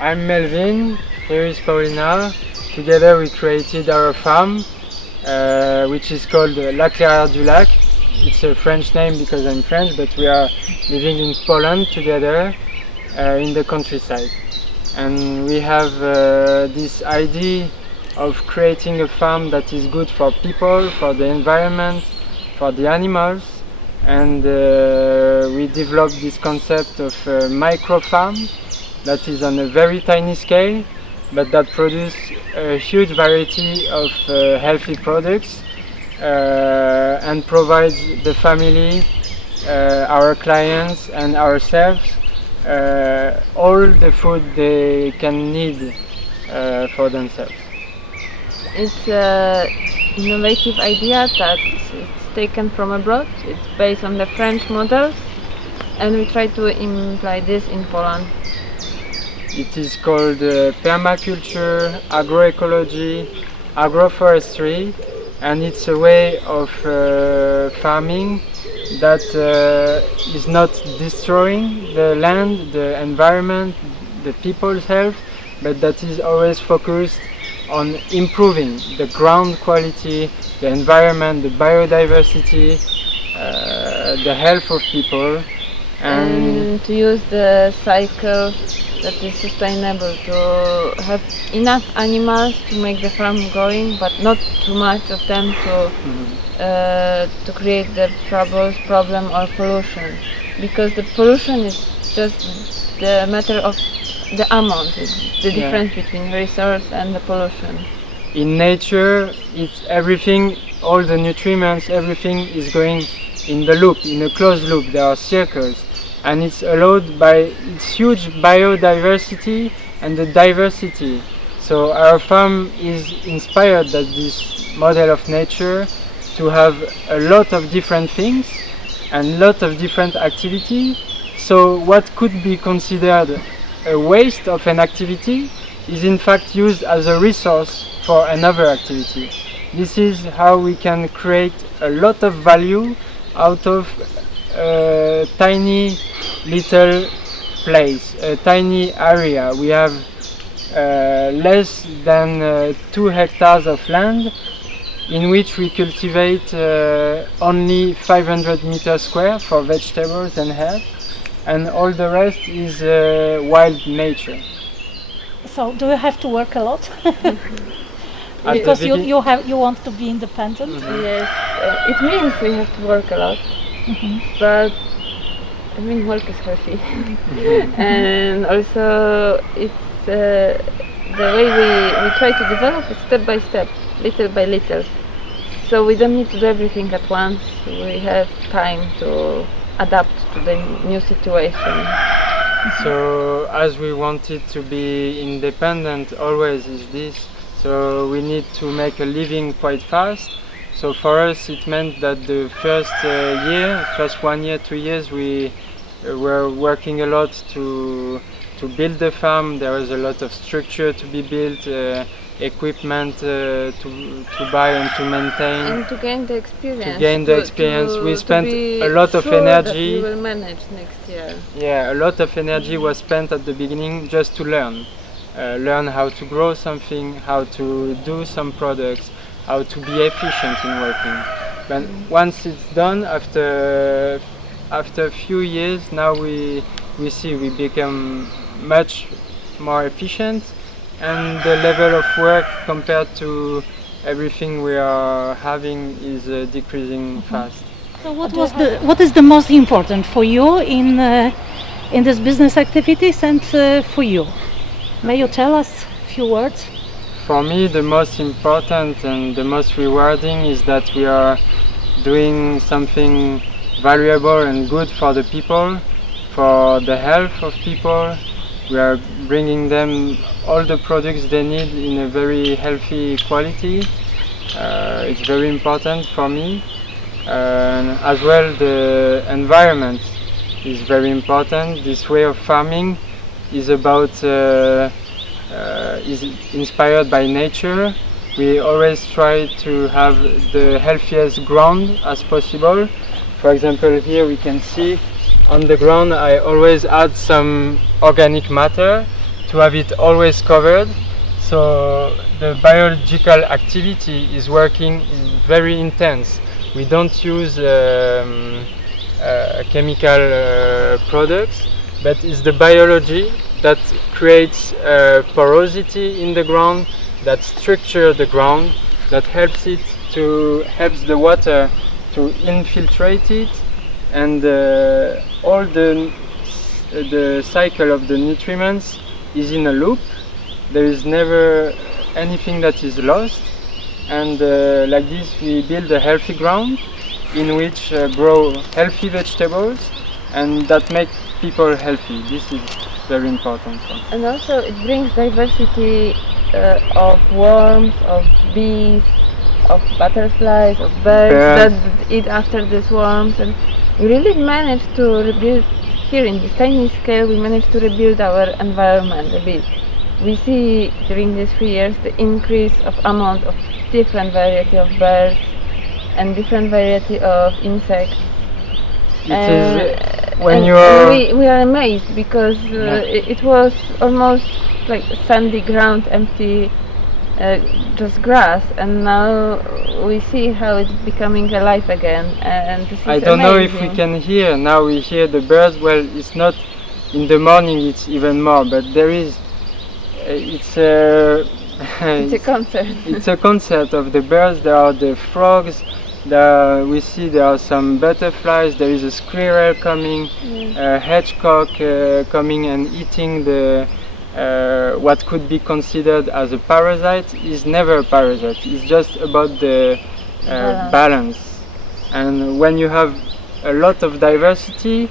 I'm Melvin, here is Paulina. Together we created our farm, which is called La Clairière du Lac. It's a French name because I'm French, but we are living in Poland together in the countryside. And we have this idea of creating a farm that is good for people, for the environment, for the animals. And we developed this concept of micro farm that is on a very tiny scale, but that produces a huge variety of healthy products and provides the family, our clients and ourselves all the food they can need for themselves. It's an innovative idea that it's taken from abroad. It's based on the French models, and we try to imply this in Poland. It is called permaculture, agroecology, agroforestry, and it's a way of farming that is not destroying the land, the environment, the people's health, but that is always focused on improving the ground quality, the environment, the biodiversity, the health of people, and to use the cycle that is sustainable, to have enough animals to make the farm going, but not too much of them to create the problem or pollution, because the pollution is just the matter of the amount, it's the difference between resource and the pollution. In nature, it's everything, all the nutrients, everything is going in the loop, in a closed loop. There are circles, and it's allowed by its huge biodiversity and the diversity. So our farm is inspired by this model of nature to have a lot of different things and a lot of different activities. So what could be considered a waste of an activity is in fact used as a resource for another activity. This is how we can create a lot of value out of a tiny little place, a tiny area. We have less than 2 hectares of land in which we cultivate only 500 meters square for vegetables and herbs, and all the rest is wild nature. So do you have to work a lot? Because you want to be independent? Yes, it means we have to work a lot, but I mean work is healthy. And also it's the way we try to develop it step by step, little by little. So we don't need to do everything at once. We have time to adapt to the new situation. So as we wanted to be independent always is this, so we need to make a living quite fast. So for us it meant that the first 1 year, 2 years, we were working a lot to build the farm. There was a lot of structure to be built, equipment to buy and to maintain. And to gain the experience. We spent a lot of energy. That we will manage next year. Yeah, a lot of energy was spent at the beginning just to learn how to grow something, how to do some products, how to be efficient in working. But once it's done, after a few years, now we see we become much more efficient, and the level of work compared to everything we are having is decreasing fast. So what is the most important for you in this business activities and for you? May you tell us a few words? For me, the most important and the most rewarding is that we are doing something valuable and good for the people, for the health of people. We are bringing them all the products they need in a very healthy quality. It's very important for me. And as well, the environment is very important. This way of farming is about is inspired by nature. We always try to have the healthiest ground as possible. For example, here we can see on the ground I always add some organic matter to have it always covered. So the biological activity is working very intense. We don't use chemical products, but it's the biology that creates porosity in the ground, that structure the ground, that helps the water to infiltrate it, and all the cycle of the nutriments is in a loop. There is never anything that is lost, and like this we build a healthy ground in which grow healthy vegetables, and that make people healthy. This is very important. And also it brings diversity of worms, of bees, of butterflies, of birds that eat after these worms, and we really managed to rebuild here in this tiny scale. We managed to rebuild our environment a bit. We see during these 3 years the increase of amount of different variety of birds and different variety of insects. We are amazed because it was almost like sandy ground, empty, just grass, and now we see how it's becoming alive again. And this is I don't know if we amazing. can hear. Now we hear the birds. Well, it's not in the morning. It's even more. But there is. It's a concert. It's a concert of the birds. There are the frogs. We see there are some butterflies. There is a squirrel coming, a hedgehog coming and eating the what could be considered as a parasite. Is never a parasite. It's just about the balance. And when you have a lot of diversity,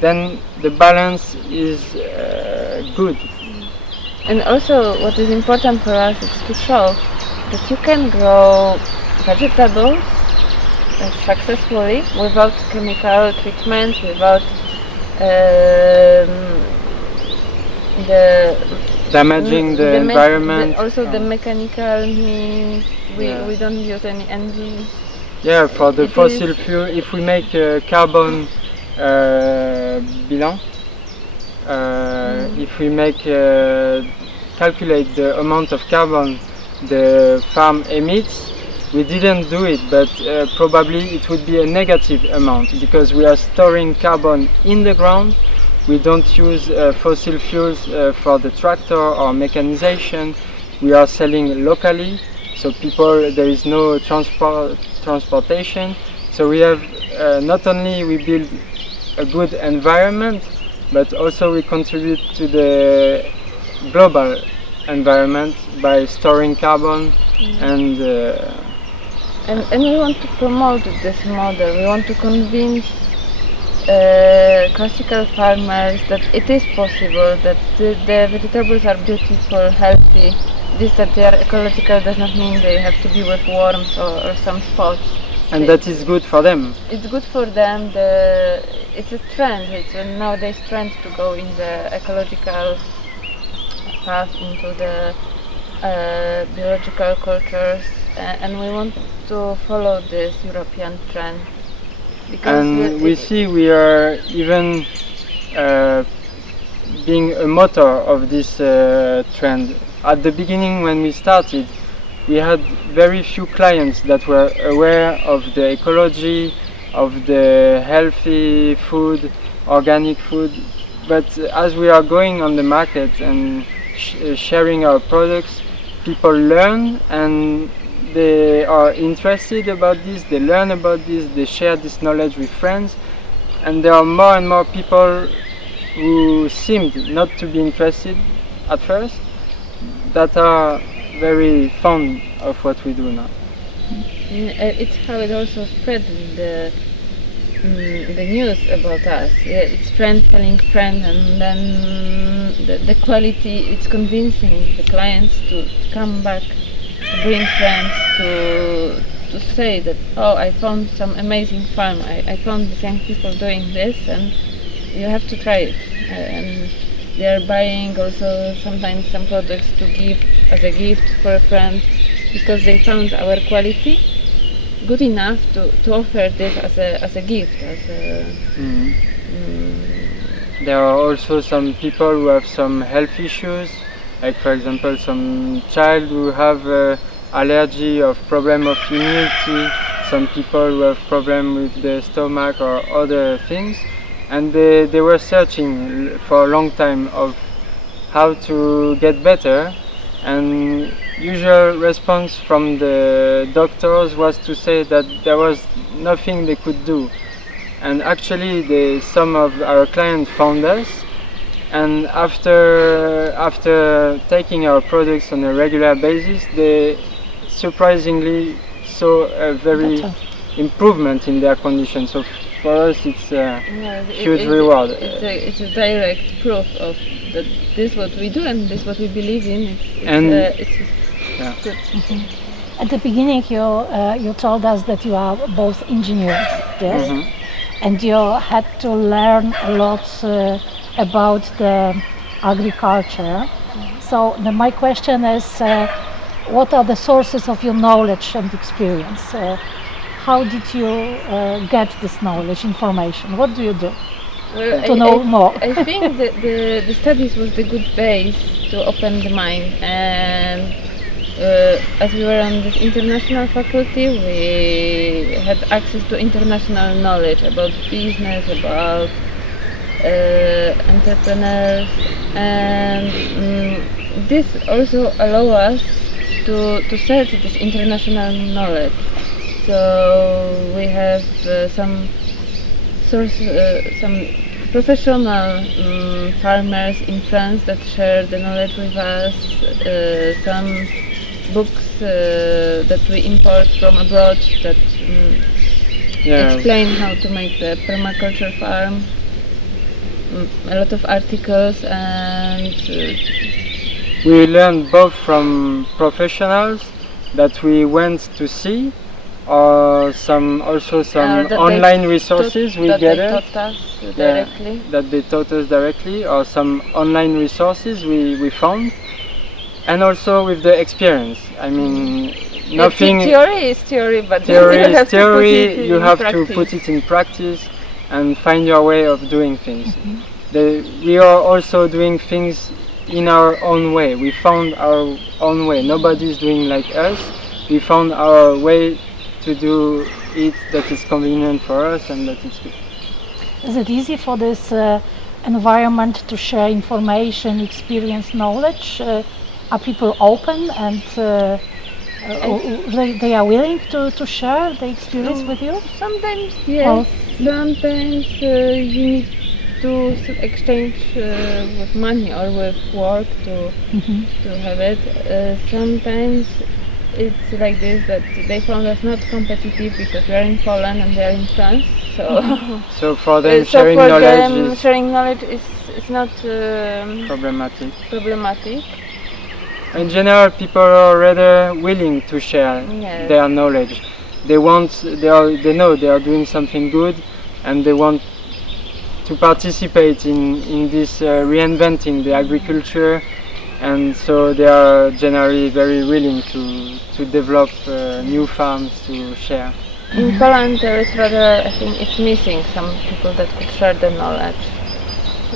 then the balance is good. And also what is important for us is to show that you can grow vegetables successfully without chemical treatments, without damaging the environment. The mechanical means we don't use any engines. Yeah, for the fossil fuel, if we make a carbon bilan, if we make calculate the amount of carbon the farm emits, we didn't do it, but probably it would be a negative amount because we are storing carbon in the ground. We don't use fossil fuels for the tractor or mechanization. We are selling locally, so there is no transportation. So we have not only we build a good environment, but also we contribute to the global environment by storing carbon and we want to promote this model. We want to convince classical farmers that it is possible, that the vegetables are beautiful, healthy. This that they are ecological does not mean they have to be with worms or some spots. And that is good for them. It's good for them. It's a trend. It's a nowadays trend to go in the ecological path, into the biological cultures, and we want to follow this European trend. And we see we are even being a motor of this trend. At the beginning, when we started, we had very few clients that were aware of the ecology, of the healthy food, organic food. But as we are going on the market and sharing our products, people learn and they are interested about this, they learn about this, they share this knowledge with friends, and there are more and more people who seemed not to be interested at first that are very fond of what we do now. It's how it also spread the news about us. It's friend telling friend, and then the quality, it's convincing the clients to come back, to bring friends, to say that, oh, I found some amazing farm, I found these young people doing this, and you have to try it. And they are buying also sometimes some products to give as a gift for a friend because they found our quality good enough to offer this as a gift, as a there are also some people who have some health issues, like for example some child who have allergy or problem of immunity, some people who have problem with the stomach or other things, and they were searching for a long time of how to get better, and usual response from the doctors was to say that there was nothing they could do. And actually some of our clients found us, and after taking our products on a regular basis, they surprisingly saw a very improvement in their condition. So for us it's a huge reward. It's a direct proof of that this is what we do and this is what we believe in. It's good. At the beginning you told us that you are both engineers, yes? And you had to learn a lot about the agriculture. So my question is, what are the sources of your knowledge and experience? How did you get this knowledge, information? What do you do to know more? I think that the studies was the good base to open the mind, and as we were on this international faculty, we had access to international knowledge about business, about entrepreneurs, and this also allows us to search this international knowledge. So we have some professional farmers in France that share the knowledge with us, some books that we import from abroad that explain how to make the permaculture farm, a lot of articles, and we learned both from professionals that we went to see, or some online resources we gathered that they taught us directly, or some online resources we found, and also with the experience. I mean, nothing. Theory is theory, but theory is theory. You have to put it in practice and find your way of doing things. We are also doing things in our own way. We found our own way. Nobody's doing like us. We found our way to do it that is convenient for us and that is good. Is it easy for this environment to share information, experience, knowledge? Are people open and they are willing to share the experience with you? Sometimes yes, sometimes you need to exchange with money or with work to have it. Sometimes it's like this, that they found us not competitive because we are in Poland and they are in France. So for them sharing knowledge is not problematic. In general, people are rather willing to share their knowledge. They know they are doing something good, and they want to participate in this reinventing the agriculture, and so they are generally very willing to develop new farms to share. In Poland, there is rather, I think it's missing some people that could share the knowledge.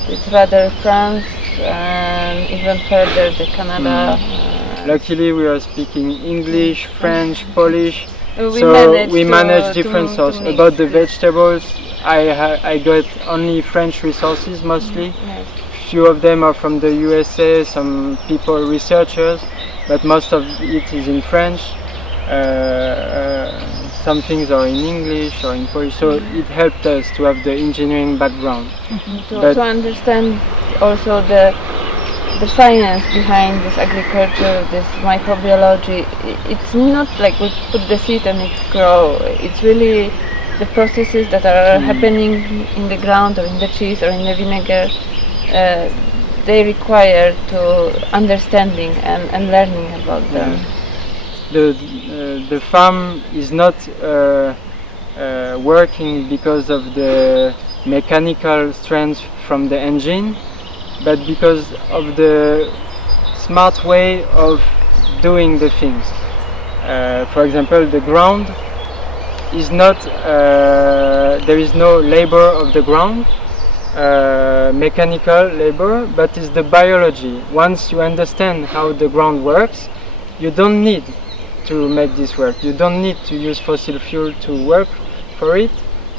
It's rather France and even further the Canada. Luckily we are speaking English, French, Polish, we manage different sources. About the vegetables, I got only French resources mostly. Few of them are from the USA, some people, researchers, but most of it is in French. Some things are in English or in Polish, so it helped us to have the engineering background. To understand also the science behind this agriculture, this microbiology. It's not like we put the seed and it grows. It's really the processes that are happening in the ground or in the cheese or in the vinegar. They require to understanding and learning about them. The farm is not working because of the mechanical strength from the engine, but because of the smart way of doing the things. For example, the ground is not, there is no labor of the ground. mechanical labor, but it's the biology. Once you understand how the ground works, you don't need to make this work. You don't need to use fossil fuel to work for it.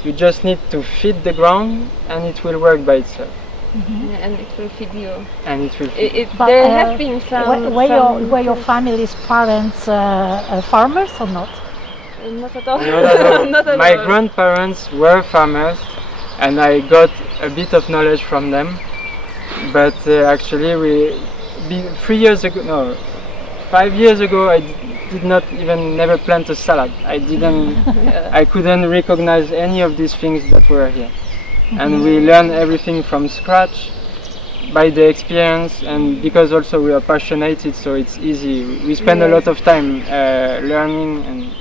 You just need to feed the ground and it will work by itself. Yeah, and it will feed you. And it will feed But, There have been some. were your family's parents farmers or not? Not at all. Not at all. Not at My all. grandparents were farmers and I got a bit of knowledge from them. But actually 5 years ago I did not even never plant a salad. I couldn't recognize any of these things that were here. And we learn everything from scratch by the experience, and because also we are passionate, so it's easy. We spend a lot of time learning and